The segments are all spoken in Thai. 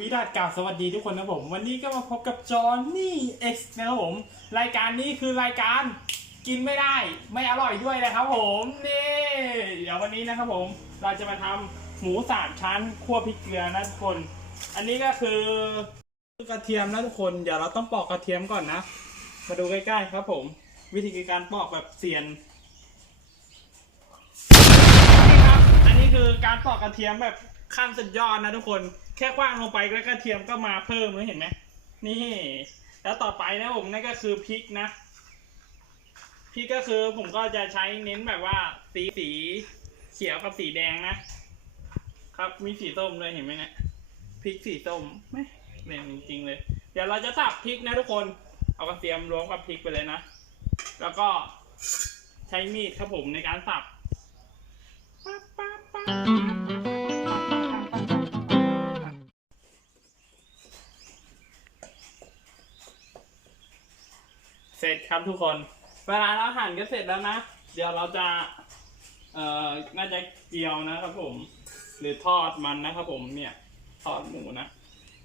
วิดาดกล่าวสวัสดีทุกคนนะผม วันนี้ก็มาพบกับจอห์นนี่เอ็กซ์นะครับผม รายการนี้คือรายการกินไม่ได้ ไม่อร่อยด้วยนะครับผมนี่เดี๋ยววันนี้นะครับผม เราจะมาทำหมูสามชั้นคั่วพริกเกลือนะทุกคน อันนี้ก็คือกระเทียมนะทุกคนเดี๋ยวเราต้องปอกกระเทียมก่อนนะ มาดูใกล้ๆครับผม วิธีการปอกแบบเซียนนี่ครับอันนี้คือการปอกกระเทียมแบบขั้นสุดยอดนะทุกคน ค่คว้างลงไปแล้วกระเทียมก็มาเพิ่มเลยเห็นไหมนี่ แล้วต่อไปนะผมนั่นก็คือพริกนะพริกก็คือผมก็จะใช้เน้นแบบว่าสีสีเขียวกับสีแดงนะ ครับมีสีส้มเลยเห็นไหมเนี่ยพริกสีส้มไม่เนี่ยจริงๆเลย เดี๋ยวเราจะสับพริกนะทุกคนเอากระเทียมรวมกับพริกไปเลยนะ แล้วก็ใช้มีดครับผมในการสับปั๊บปั๊บปั๊บ ร็จครับทุกคน เวลาเราหั่นก็เสร็จแล้วนะ เดี๋ยวเราจะเอ่อน่าจะเจียวนะครับผม หรือทอดมันนะครับผมเนี่ยทอดหมูนะ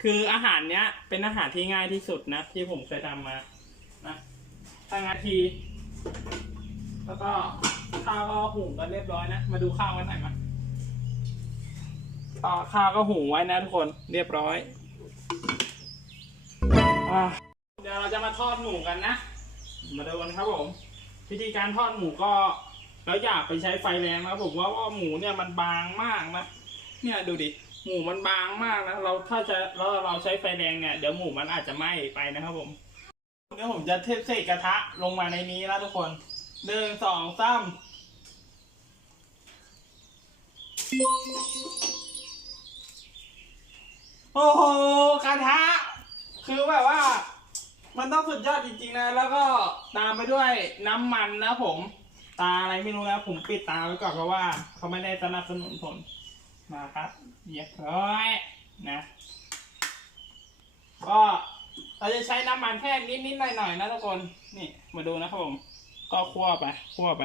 คืออาหารเนี้ยเป็นอาหารที่ง่ายที่สุดนะ ที่ผมเคยทำมานะตั้งนาที แล้วก็ข้าวก็หุงกันเรียบร้อยนะ มาดูข้าวกันหน่อยมาต่อข้าวก็หุงไว้นะทุกคนเรียบร้อยอเดี๋ยวเราจะมาทอดหมูกันนะ มาดูกันครับผมวิธีการทอดหมูก็เราอย่าไปใช้ไฟแรงนะครับผมว่าว่าหมูเนี่ยมันบางมากนะเนี่ยดูดิหมูมันบางมากนะ เราถ้าจะเราเราใช้ไฟแรงเนี่ยเดี๋ยวหมูมันอาจจะไหม้ไปนะครับผมเดี๋ยวผมจะเทเศษกระทะลงมาในนี้แล้วทุกคนหนึ่งสองสามโอ้โหกระทะ คือแบบว่า มันต้องสุดยอดจริงๆนะ แล้วก็ตามไปด้วยน้ำมันนะผม ตาอะไรไม่รู้นะ ผมปิดตาไว้ก่อนเพราะว่า เขาไม่ได้สนับสนุนผมมาครับเรียบร้อยนะ ก็เราจะใช้น้ำมันแค่นิดๆหน่อยๆนะทุกคน นี่มาดูนะครับผม ก็คั่วไปคั่วไป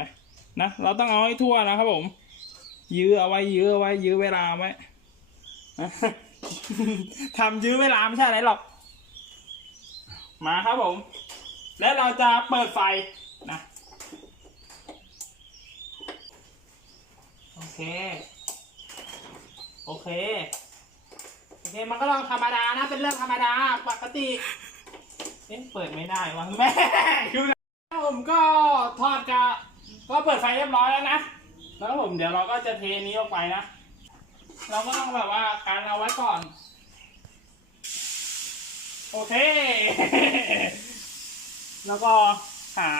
นะ เราต้องเอาให้ทั่วนะครับผม ยื้อเอาไว้ยื้อเอาไว้ยื้อเวลาไว้ทำยื้อเวลาไม่ใช่อะไรหรอก มาครับผม แล้วเราจะเปิดไฟนะ โอเค โอเค โอเค มันก็ลองธรรมดานะ เป็นเรื่องธรรมดา ปกติเอ๊ะเปิดไม่ได้วะแม่ดูนะผมก็ทอดกะก็เปิดไฟเรียบร้อยแล้วนะ แล้วผมเดี๋ยวเราก็จะเทนี้ออกไปนะ เราก็ต้องแบบว่าการเอาไว้ก่อน โอเค แล้วก็หา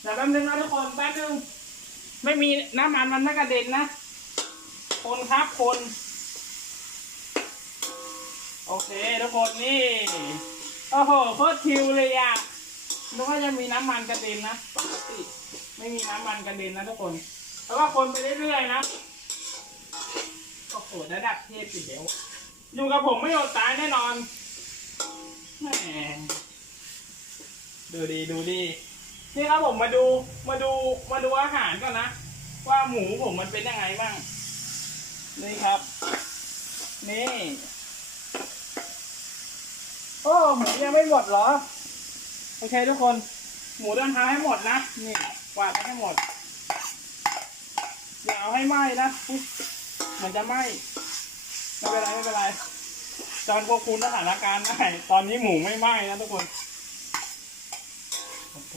เดี๋ยวแป๊บนึงนะทุกคนแป๊บนึง ไม่มีน้ำมันมันไม่กระเด็นนะ คนครับคน โอเคทุกคนนี่ โอ้โหโคตรคิวเลยอะนึกว่าจะมีน้ำมันกระเด็นนะปกติไม่มีน้ำมันกระเด็นนะทุกคน แล้วก็คนไปเรื่อยๆนะ โอ้โหระดับเทพอีกแล้ว อยู่กับผมไม่อดตายแน่นอนแหมดูดีดูดี นี่ครับผมมาดูมาดูมาดูอาหารก่อนนะ ว่าหมูผมมันเป็นยังไงบ้าง นี่ครับ นี่ โอ้หมูยังไม่หมดเหรอ โอเคทุกคน หมูต้องทำให้หมดนะ นี่กวาดให้หมด อย่าเอาให้ไหม้นะอุ๊ยมันจะไหม้ ไม่เป็นไรไม่เป็นไรจอนควบคุมสถานการณ์ได้ ตอนนี้หมูไม่ไหม้นะทุกคน โอเค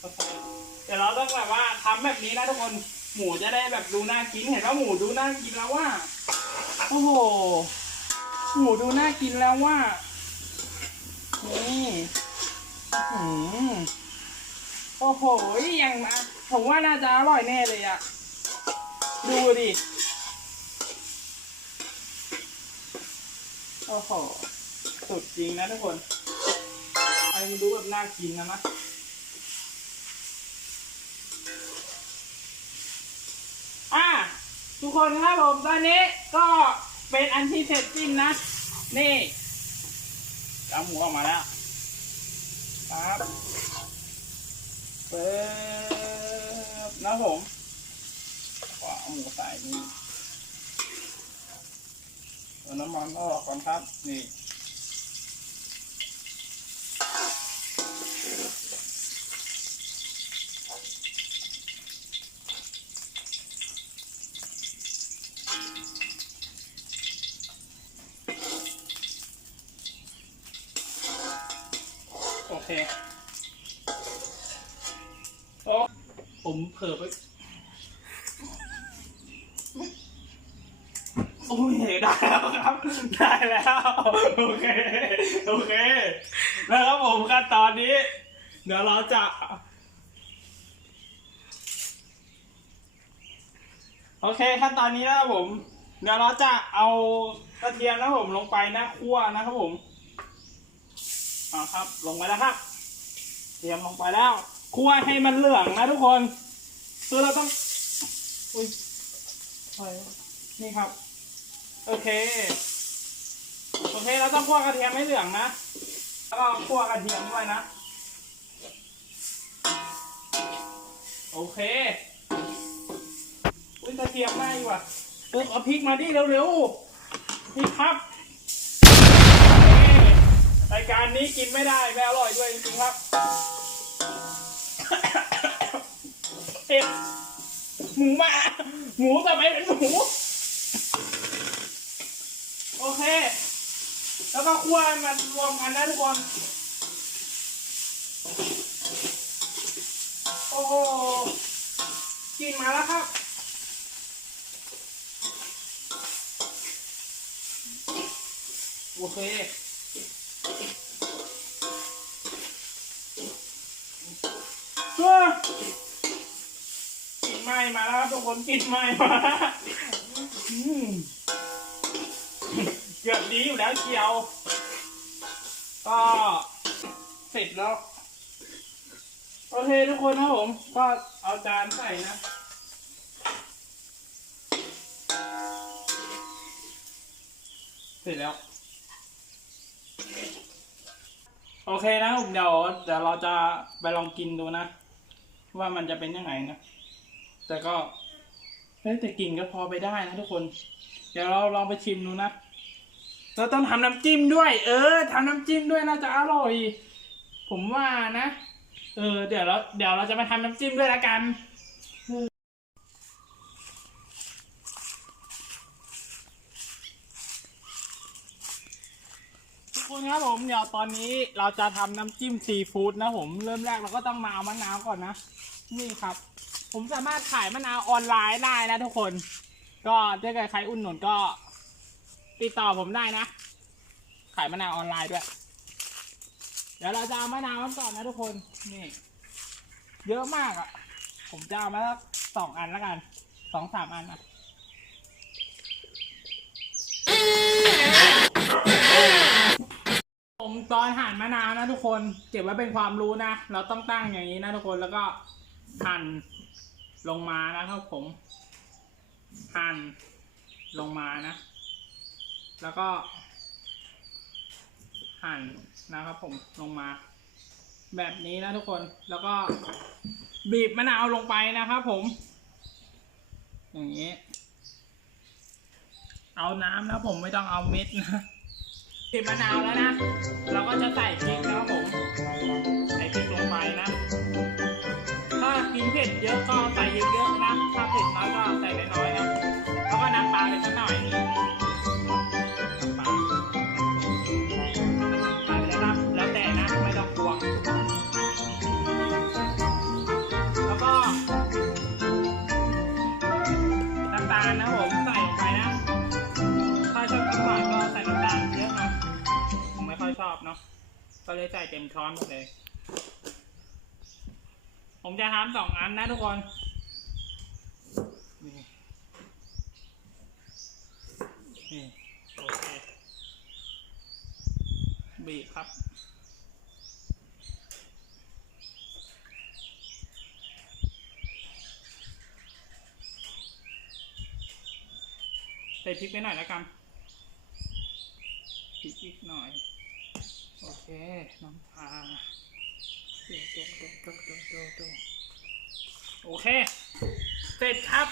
โอเค เดี๋ยวเราต้องแบบว่าทำแบบนี้นะทุกคน หมูจะได้แบบดูน่ากิน เห็นว่าหมูดูน่ากินแล้วว่า โอ้โห หมูดูน่ากินแล้วว่า นี่อื้อหือโอ้โห ยังมา ผมว่าน่าจะอร่อยแน่เลยอะดูดิโอ้โหสุดจริงนะทุกคนไอ้มันดูแบบน่ากินนะนะอะทุกคนครับผมตอนนี้ก็เป็นอันที่เสร็จสิ้นนะ นี่เอาหมูออกมาแล้วปั๊บปึ๊บ นะผมขอเอาหมูใส่นี่เอาน้ำมันออกก่อนครับ นี่โอเค ผมเผลอไป โอ้ยได้แล้วครับ ได้แล้ว โอเค โอเคแล้วครับผมขั้นตอนนี้ เดี๋ยวเราจะ โอเคขั้นตอนนี้นะครับผม เดี๋ยวเราจะเอากระเทียมนะครับผมลงไปนะคั่วนะครับผมเอาครับ ลงไปแล้วครับ เตรียมลงไปแล้ว คั่วให้มันเหลืองนะทุกคนคือเราต้องอุ้ยนี่ครับ โอเค โอเคเราต้องคั่วกระเทียมให้เหลืองนะ แล้วก็คั่วกระเทียมด้วยนะ โอเค อุ้ยกระเทียมได้อยู่ว่ะปุ๊บเอาพริกมาดิเร็วๆพริกครับรายการนี้กินไม่ได้ไม่อร่อยด้วยจริงๆครับ เอ็ดหมูมา หมูทำไมเป็นหมู โอเค แล้วก็คั่วมันรวมกันนะทุกคน โอ้โหกินมาแล้วครับโอเคเฮ้ยกลินไห ม้มาแล้วทุกคนกลินไหม้มาเกือบดีอยู่แล้วเชียว ก็เสร็จแล้ว โอเคทุกคนนะผม ก็เอาจานใส่นะเสร็จแล้ว โอเคนะผมเดี๋ยวเดี๋ยวเราจะไปลองกินดูนะ ว่ามันจะเป็นยังไงนะ แต่ก็เฮ้ยแต่กลิ่นก็พอไปได้นะทุกคน เดี๋ยวเราลองไปชิมดูนะ เราต้องทำน้ำจิ้มด้วย เออทำน้ำจิ้มด้วยน่าจะอร่อย ผมว่านะ เออ เดี๋ยวเราเดี๋ยวเราจะมาทำน้ำจิ้มด้วยละกันทุกคนครับผมเดี๋ยวตอนนี้เราจะทำน้ำจิ้มซีฟู้ดนะผม เริ่มแรกเราก็ต้องมาเอามะนาวก่อนนะ นี่ครับ ผมสามารถขายมะนาวออนไลน์ได้นะทุกคน ก็ถ้าเกิดใครอุ่นหนุนก็ ติดต่อผมได้นะ ขายมะนาวออนไลน์ด้วย เดี๋ยวเราจะเอามะนาวกันก่อนนะทุกคนนี่ เยอะมากอะ่ะ ผมจะเอามาสองอันแล้วกันสองสามอันอะผมตอนหั่นมะนาวนะทุกคน เก็บไว้เป็นความรู้นะ เราต้องตั้งอย่างนี้นะทุกคนแล้วก็ หั่นลงมานะครับผมหั่นลงมานะ แล้วก็หั่นนะครับผมลงมา แบบนี้นะทุกคนแล้วก็บีบมะนาวลงไปนะครับผม อย่างนี้ เอาน้ำนะผมไม่ต้องเอาเม็ดนะบีบมะนาวแล้วนะ เราก็จะใส่พริกนะครับผม ใส่พริกลงไปนะ กินเผ็ดเยอะก็ใส่เยอะๆนะ ถ้าเผ็ดน้อยก็ใส่น้อยๆนะ แล้วก็น้ำปลาไปสักหน่อยน้ำปลาใส่แล้วครับแล้วแต่นะไม่ต้องกลัวงแล้วก็น้ำตาลนะผมใส่ลงไปนะ ถ้าชอบกินหวานก็ใส่น้ำตาลเยอะหน่อยผมไม่ค่อยชอบเนาะ ก็เลยใส่เต็มช้อนหมดเลย ผมจะทำสองอันนะทุกคนนี่นี่โอเคบีบครับใส่พริกไปหน่อยแล้วกันพริกอีกหน่อย โอเค น้ำปลา โอเค เสร็จครับ